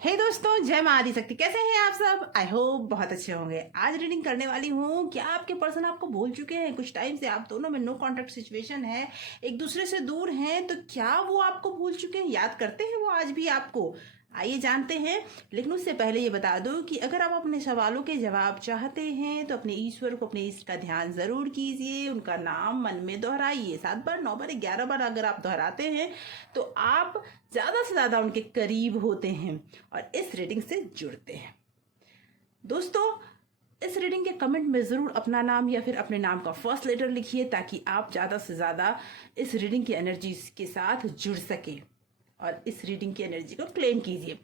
हे दोस्तों, जय माँ आदि शक्ति। कैसे हैं आप सब? आई होप बहुत अच्छे होंगे। आज रीडिंग करने वाली हूँ। क्या आपके पर्सन आपको भूल चुके हैं? कुछ टाइम से आप दोनों में नो कॉन्टेक्ट सिचुएशन है, एक दूसरे से दूर हैं, तो क्या वो आपको भूल चुके हैं? याद करते हैं वो आज भी आपको? आइए जानते हैं। लेकिन उससे पहले ये बता दो कि अगर आप अपने सवालों के जवाब चाहते हैं तो अपने ईश्वर को, अपने इष्ट का ध्यान जरूर कीजिए। उनका नाम मन में दोहराइए 7 बार, 9 बार, 11 बार। अगर आप दोहराते हैं तो आप ज्यादा से ज्यादा उनके करीब होते हैं और इस रीडिंग से जुड़ते हैं। दोस्तों, इस रीडिंग के कमेंट में जरूर अपना नाम या फिर अपने नाम का फर्स्ट लेटर लिखिए ताकि आप ज्यादा से ज्यादा इस रीडिंग की एनर्जी के साथ जुड़ सके और इस रीडिंग की एनर्जी को क्लेम कीजिए।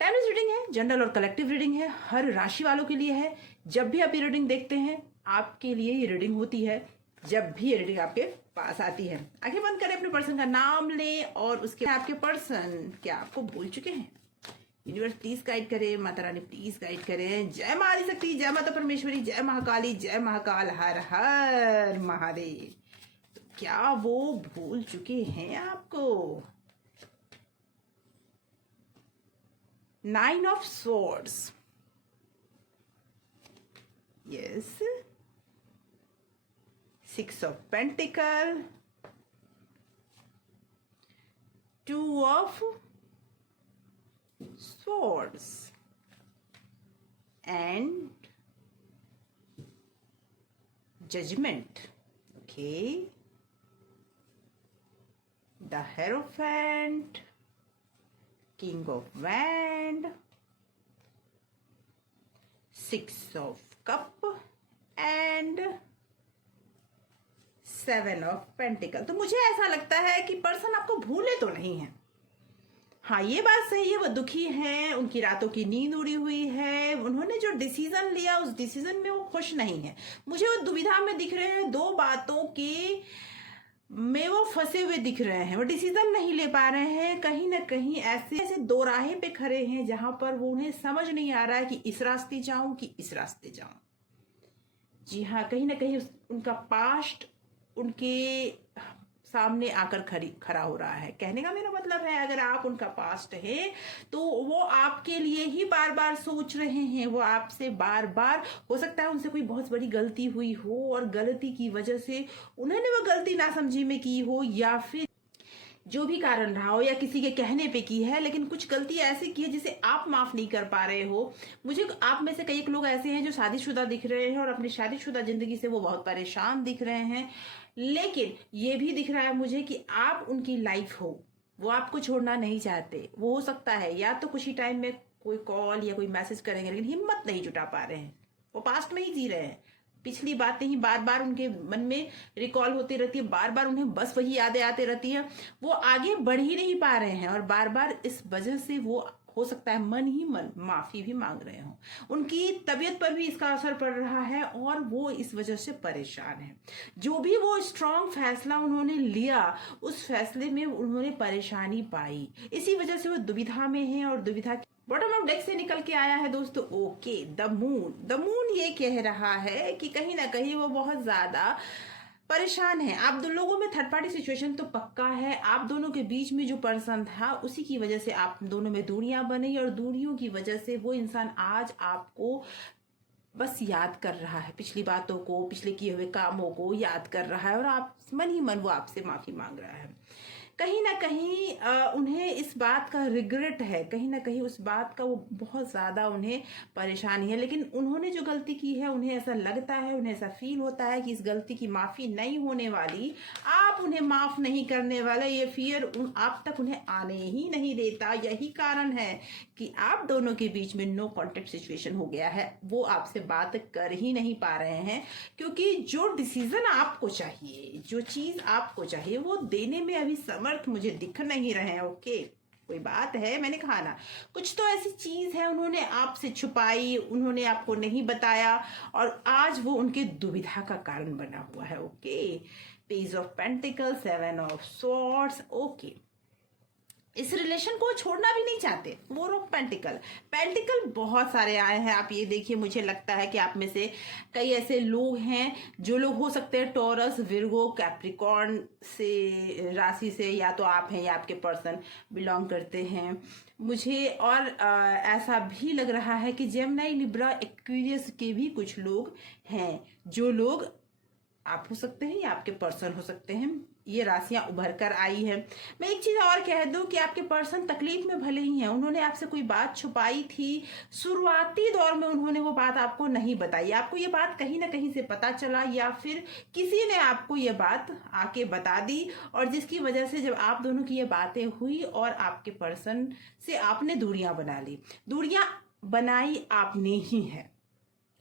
टाइमलेस रीडिंग है, जनरल और कलेक्टिव रीडिंग है, हर राशि वालों के लिए है। जब भी आप ये रीडिंग देखते हैं आपके लिए ये रीडिंग होती है। जब भी ये रीडिंग आपके पास आती है, आंखें बंद करें, अपने पर्सन का नाम लें और उसके आपके पर्सन क्या आपको भूल चुके हैं? यूनिवर्स प्लीज गाइड करे, माता रानी प्लीज गाइड करें। जय मां आदि शक्ति, जय माता परमेश्वरी, जय महाकाली, जय महाकाल, हर हर महादेव। तो क्या वो भूल चुके हैं आपको? 9 of swords, yes. 6 of pentacle, 2 of swords, and judgment. Okay, the Hierophant, King of Wand, 6 of Cup and 7 of Pentacle। तो मुझे ऐसा लगता है कि पर्सन आपको भूले तो नहीं है। हाँ, ये बात सही है, वो दुखी हैं, उनकी रातों की नींद उड़ी हुई है। उन्होंने जो डिसीजन लिया उस डिसीजन में वो खुश नहीं है। मुझे वो दुविधा में दिख रहे हैं, दो बातों के में वो फंसे हुए दिख रहे हैं। वो डिसीजन नहीं ले पा रहे हैं, कहीं ना कहीं ऐसे ऐसे दो राहे पे खड़े हैं जहां पर वो उन्हें समझ नहीं आ रहा है कि इस रास्ते जाऊं कि इस रास्ते जाऊं। जी हाँ, कहीं ना कहीं उनका पास्ट उनके सामने आकर खड़ा हो रहा है। कहने का मेरा मतलब है, अगर आप उनका पास्ट है तो वो आपके लिए ही बार बार सोच रहे हैं। वो आपसे बार बार, हो सकता है उनसे कोई बहुत बड़ी गलती हुई हो और गलती की वजह से उन्होंने वो गलती नासमझी में की हो या फिर जो भी कारण रहा हो या किसी के कहने पे की है, लेकिन कुछ गलती ऐसी की है जिसे आप माफ नहीं कर पा रहे हो। मुझे आप में से कई लोग ऐसे हैं जो शादीशुदा दिख रहे हैं और अपनी शादीशुदा जिंदगी से वो बहुत परेशान दिख रहे हैं। लेकिन ये भी दिख रहा है मुझे कि आप उनकी लाइफ हो, वो आपको छोड़ना नहीं चाहते। वो हो सकता है या तो कुछ ही टाइम में कोई कॉल या कोई मैसेज करेंगे, लेकिन हिम्मत नहीं जुटा पा रहे हैं। वो पास्ट में ही जी रहे हैं, पिछली बातें ही बार बार उनके मन में रिकॉल होती रहती है, बार बार उन्हें बस वही यादें आते रहती हैं। वो आगे बढ़ ही नहीं पा रहे हैं और बार बार इस वजह से वो, हो सकता है मन ही मन माफी भी मांग रहे हो। उनकी तबीयत पर भी इसका असर पड़ रहा है और वो इस वजह से परेशान है। जो भी वो स्ट्रांग फैसला उन्होंने लिया, उस फैसले में उन्होंने परेशानी पाई, इसी वजह से वो दुविधा में है। और दुविधा बॉटम ऑफ डेक से निकल के आया है दोस्तों, okay, the moon. The moon ये कह रहा है कि कहीं ना कहीं वो बहुत ज्यादा परेशान है। आप दो लोगों में थर्ड पार्टी सिचुएशन तो पक्का है। आप दोनों के बीच में जो पर्सन था उसी की वजह से आप दोनों में दूरियां बनी और दूरियों की वजह से वो इंसान आज आपको बस याद कर रहा है, पिछली बातों को, पिछले किए हुए कामों को याद कर रहा है और आप मन ही मन वो आपसे माफी मांग रहा है। कहीं ना कहीं उन्हें इस बात का रिग्रेट है, कहीं ना कहीं उस बात का वो बहुत ज्यादा उन्हें परेशानी है। लेकिन उन्होंने जो गलती की है उन्हें ऐसा लगता है, उन्हें ऐसा फील होता है कि इस गलती की माफी नहीं होने वाली, आप उन्हें माफ नहीं करने वाले। ये फियर आप तक उन्हें आने ही नहीं देता। यही कारण है कि आप दोनों के बीच में नो कॉन्टेक्ट सिचुएशन हो गया है। वो आपसे बात कर ही नहीं पा रहे हैं क्योंकि जो डिसीजन आपको चाहिए, जो चीज आपको चाहिए, वो देने में अभी समर्थ मुझे दिख नहीं रहे हैं। ओके, कोई बात है, मैंने कहा ना, कुछ तो ऐसी चीज है उन्होंने आपसे छुपाई, उन्होंने आपको नहीं बताया और आज वो उनके दुविधा का कारण बना हुआ है। Okay, page of pentacle, 7 of swords. Okay, इस रिलेशन को छोड़ना भी नहीं चाहते। फोर ऑफ पेंटिकल, पेंटिकल बहुत सारे आए हैं। आप ये देखिए, मुझे लगता है कि आप में से कई ऐसे लोग हैं, जो लोग हो सकते हैं टॉरस, विर्गो, कैप्रिकॉर्न से राशि से, या तो आप हैं या आपके पर्सन बिलोंग करते हैं मुझे। और ऐसा भी लग रहा है कि जेमिनी, लिब्रा, एक्वेरियस के भी कुछ लोग हैं, जो लोग आप हो सकते हैं या आपके पर्सन हो सकते हैं। ये राशियां उभर कर आई है। मैं एक चीज और कह दूं कि आपके पर्सन तकलीफ में भले ही हैं, उन्होंने आपसे कोई बात छुपाई थी, शुरुआती दौर में उन्होंने वो बात आपको नहीं बताई, आपको ये बात कहीं ना कहीं से पता चला, या फिर किसी ने आपको ये बात आके बता दी, और जिसकी वजह से जब आप दोनों की ये बातें हुई और आपके पर्सन से आपने दूरियां बना ली, दूरियां बनाई आपने ही है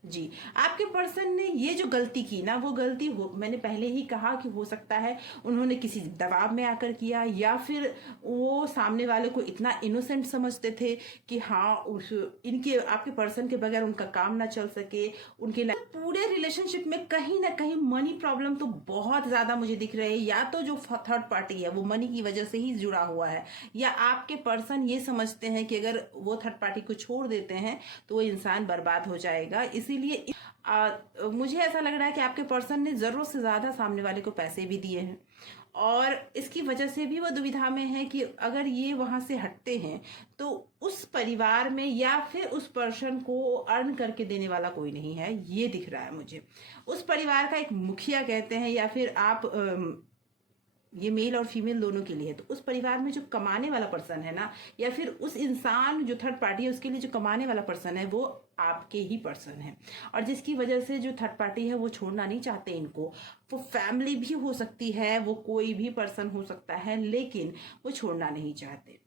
जी। आपके पर्सन ने ये जो गलती की ना, वो गलती हो, मैंने पहले ही कहा कि हो सकता है उन्होंने किसी दबाव में आकर किया, या फिर वो सामने वाले को इतना इनोसेंट समझते थे कि हाँ इनके आपके पर्सन के बगैर उनका काम ना चल सके, उनके पूरे रिलेशनशिप में कहीं ना कहीं मनी प्रॉब्लम तो बहुत ज्यादा मुझे दिख रही है। या तो जो थर्ड पार्टी है वो मनी की वजह से ही जुड़ा हुआ है, या आपके पर्सन ये समझते हैं कि अगर वो थर्ड पार्टी को छोड़ देते हैं तो वो इंसान बर्बाद हो जाएगा। इसीलिए मुझे ऐसा लग रहा है कि आपके पर्सन ने जरूरत से ज्यादा सामने वाले को पैसे भी दिए हैं, और इसकी वजह से भी वो दुविधा में है कि अगर ये वहां से हटते हैं तो उस परिवार में या फिर उस पर्सन को अर्न करके देने वाला कोई नहीं है, ये दिख रहा है मुझे। उस परिवार का एक मुखिया कहते हैं, या फिर आप ये मेल और फीमेल दोनों के लिए है, तो उस परिवार में जो कमाने वाला पर्सन है ना, या फिर उस इंसान जो थर्ड पार्टी है उसके लिए जो कमाने वाला पर्सन है, वो आपके ही पर्सन है, और जिसकी वजह से जो थर्ड पार्टी है वो छोड़ना नहीं चाहते इनको। वो फैमिली भी हो सकती है, वो कोई भी पर्सन हो सकता है, लेकिन वो छोड़ना नहीं चाहते।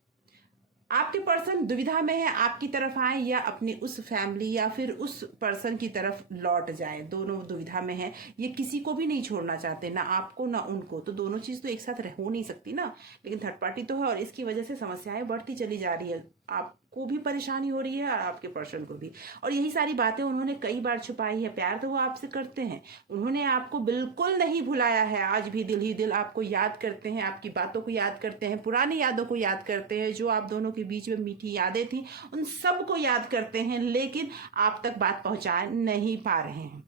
आपके पर्सन दुविधा में है, आपकी तरफ आए या अपनी उस फैमिली या फिर उस पर्सन की तरफ लौट जाए, दोनों दुविधा में है। ये किसी को भी नहीं छोड़ना चाहते, ना आपको ना उनको, तो दोनों चीज तो एक साथ हो नहीं सकती ना। लेकिन थर्ड पार्टी तो है, और इसकी वजह से समस्याएं बढ़ती चली जा रही है, आपको भी परेशानी हो रही है और आपके पर्सन को भी। और यही सारी बातें उन्होंने कई बार छुपाई है। प्यार तो वो आपसे करते हैं, उन्होंने आपको बिल्कुल नहीं भुलाया है, आज भी दिल ही दिल आपको याद करते हैं, आपकी बातों को याद करते हैं, पुरानी यादों को याद करते हैं, जो आप दोनों के बीच में मीठी यादें थी उन सब को याद करते हैं, लेकिन आप तक बात पहुंचा नहीं पा रहे हैं।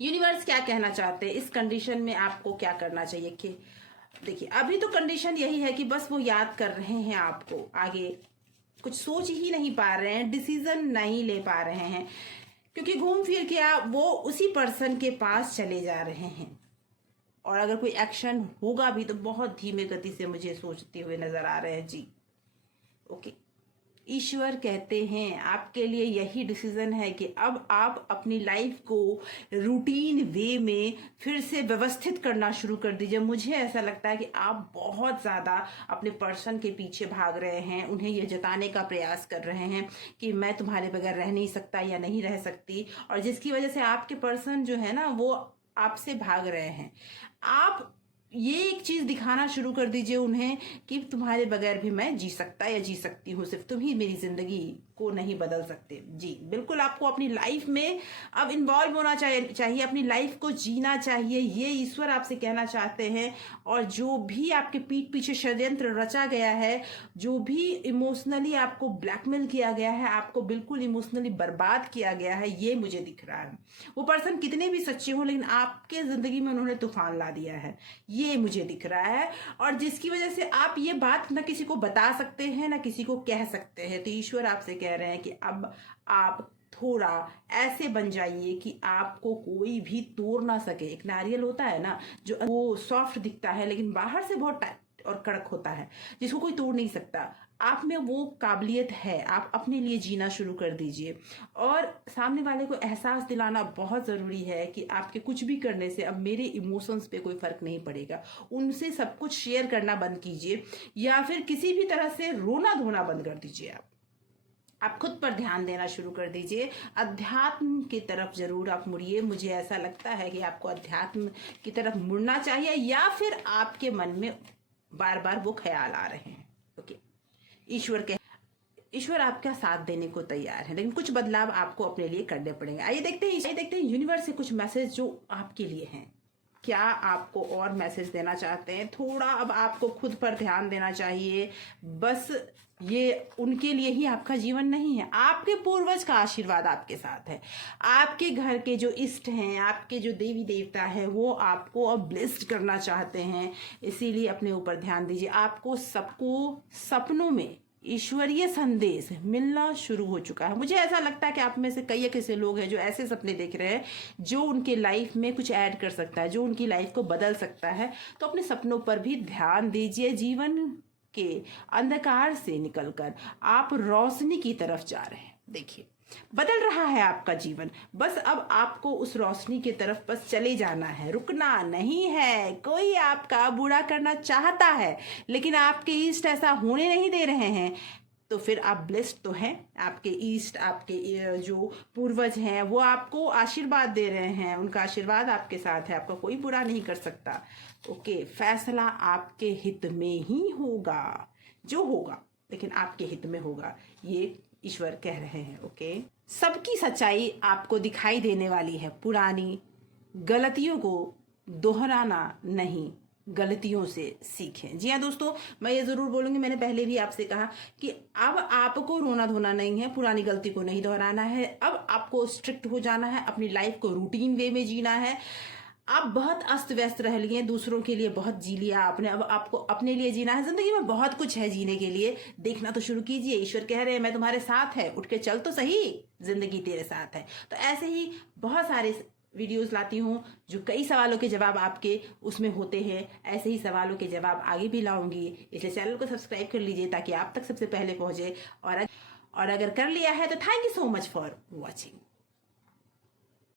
यूनिवर्स क्या कहना चाहते हैं इस कंडीशन में, आपको क्या करना चाहिए? कि देखिए, अभी तो कंडीशन यही है कि बस वो याद कर रहे हैं आपको, आगे कुछ सोच ही नहीं पा रहे हैं, डिसीजन नहीं ले पा रहे हैं, क्योंकि घूम फिर के वो उसी पर्सन के पास चले जा रहे हैं। और अगर कोई एक्शन होगा भी तो बहुत धीमे गति से मुझे सोचते हुए नजर आ रहे हैं जी। ओके, ईश्वर कहते हैं आपके लिए यही डिसीजन है कि अब आप अपनी लाइफ को रूटीन वे में फिर से व्यवस्थित करना शुरू कर दीजिए। मुझे ऐसा लगता है कि आप बहुत ज़्यादा अपने पर्सन के पीछे भाग रहे हैं, उन्हें यह जताने का प्रयास कर रहे हैं कि मैं तुम्हारे बगैर रह नहीं सकता या नहीं रह सकती, और जिसकी वजह से आपके पर्सन जो है ना वो आपसे भाग रहे हैं। आप ये एक चीज दिखाना शुरू कर दीजिए उन्हें कि तुम्हारे बगैर भी मैं जी सकता या जी सकती हूँ, सिर्फ तुम ही मेरी जिंदगी को नहीं बदल सकते। जी बिल्कुल, आपको अपनी लाइफ में अब इन्वॉल्व होना चाहिए, अपनी लाइफ को जीना चाहिए, ये ईश्वर आपसे कहना चाहते हैं। और जो भी आपके पीठ पीछे षड्यंत्र रचा गया है, जो भी इमोशनली आपको ब्लैकमेल किया गया है, आपको बिल्कुल इमोशनली बर्बाद किया गया है, ये मुझे दिख रहा है। वो पर्सन कितने भी सच्चे हो, लेकिन आपके जिंदगी में उन्होंने तूफान ला दिया है, ये मुझे दिख रहा है। और जिसकी वजह से आप ये बात ना किसी को बता सकते हैं ना किसी को कह सकते हैं। तो ईश्वर आपसे कह रहे हैं कि अब आप थोड़ा ऐसे बन जाइए कि आपको कोई भी तोड़ ना सके। एक नारियल होता है ना, जो वो सॉफ्ट दिखता है लेकिन बाहर से बहुत टाइट और कड़क होता है, जिसको कोई तोड़ नहीं सकता। आप में वो काबिलियत है, आप अपने लिए जीना शुरू कर दीजिए। और सामने वाले को एहसास दिलाना बहुत ज़रूरी है कि आपके कुछ भी करने से अब मेरे इमोशंस पे कोई फ़र्क नहीं पड़ेगा। उनसे सब कुछ शेयर करना बंद कीजिए, या फिर किसी भी तरह से रोना धोना बंद कर दीजिए। आप खुद पर ध्यान देना शुरू कर दीजिए, अध्यात्म की तरफ जरूर आप मुड़िए। मुझे ऐसा लगता है कि आपको अध्यात्म की तरफ मुड़ना चाहिए, या फिर आपके मन में बार बार वो ख्याल आ रहे हैं। ओके, ईश्वर आपका साथ देने को तैयार है, लेकिन कुछ बदलाव आपको अपने लिए करने पड़ेंगे। आइए देखते हैं यूनिवर्स से कुछ मैसेज जो आपके लिए हैं। क्या आपको और मैसेज देना चाहते हैं। थोड़ा अब आपको खुद पर ध्यान देना चाहिए। बस ये उनके लिए ही आपका जीवन नहीं है, आपके पूर्वज का आशीर्वाद आपके साथ है। आपके घर के जो इष्ट हैं, आपके जो देवी देवता है, वो आपको अब ब्लेस्ड करना चाहते हैं। इसीलिए अपने ऊपर ध्यान दीजिए। आपको सबको सपनों में ईश्वरीय संदेश मिलना शुरू हो चुका है। मुझे ऐसा लगता है कि आप में से कई एक ऐसे लोग हैं जो ऐसे सपने देख रहे हैं जो उनके लाइफ में कुछ ऐड कर सकता है, जो उनकी लाइफ को बदल सकता है। तो अपने सपनों पर भी ध्यान दीजिए। जीवन के अंधकार से निकलकर आप रोशनी की तरफ जा रहे हैं। देखिए, बदल रहा है आपका जीवन। बस अब आपको उस रोशनी की तरफ बस चले जाना है, रुकना नहीं है। कोई आपका बुरा करना चाहता है लेकिन आपके ईस्ट ऐसा होने नहीं दे रहे हैं, तो फिर आप ब्लेस्ड तो हैं। आपके ईस्ट, आपके जो पूर्वज हैं, वो आपको आशीर्वाद दे रहे हैं। उनका आशीर्वाद आपके साथ है, आपका कोई बुरा नहीं कर सकता। ओके, फैसला आपके हित में ही होगा, जो होगा लेकिन आपके हित में होगा, ये ईश्वर कह रहे हैं। ओके, सबकी सच्चाई आपको दिखाई देने वाली है। पुरानी गलतियों को दोहराना नहीं, गलतियों से सीखें। जी हाँ दोस्तों, मैं ये जरूर बोलूंगी, मैंने पहले भी आपसे कहा कि अब आपको रोना धोना नहीं है, पुरानी गलती को नहीं दोहराना है। अब आपको स्ट्रिक्ट हो जाना है, अपनी लाइफ को रूटीन वे में जीना है। आप बहुत अस्त व्यस्त रह लिए, दूसरों के लिए बहुत जी लिया आपने, अब आपको अपने लिए जीना है। जिंदगी में बहुत कुछ है जीने के लिए, देखना तो शुरू कीजिए। ईश्वर कह रहे हैं मैं तुम्हारे साथ है, उठ के चल तो सही, जिंदगी तेरे साथ है। तो ऐसे ही बहुत सारे वीडियोस लाती हूँ जो कई सवालों के जवाब आपके उसमें होते हैं। ऐसे ही सवालों के जवाब आगे भी लाऊंगी, इसलिए चैनल को सब्सक्राइब कर लीजिए ताकि आप तक सबसे पहले पहुंचे। और अगर कर लिया है तो thank you so much for watching.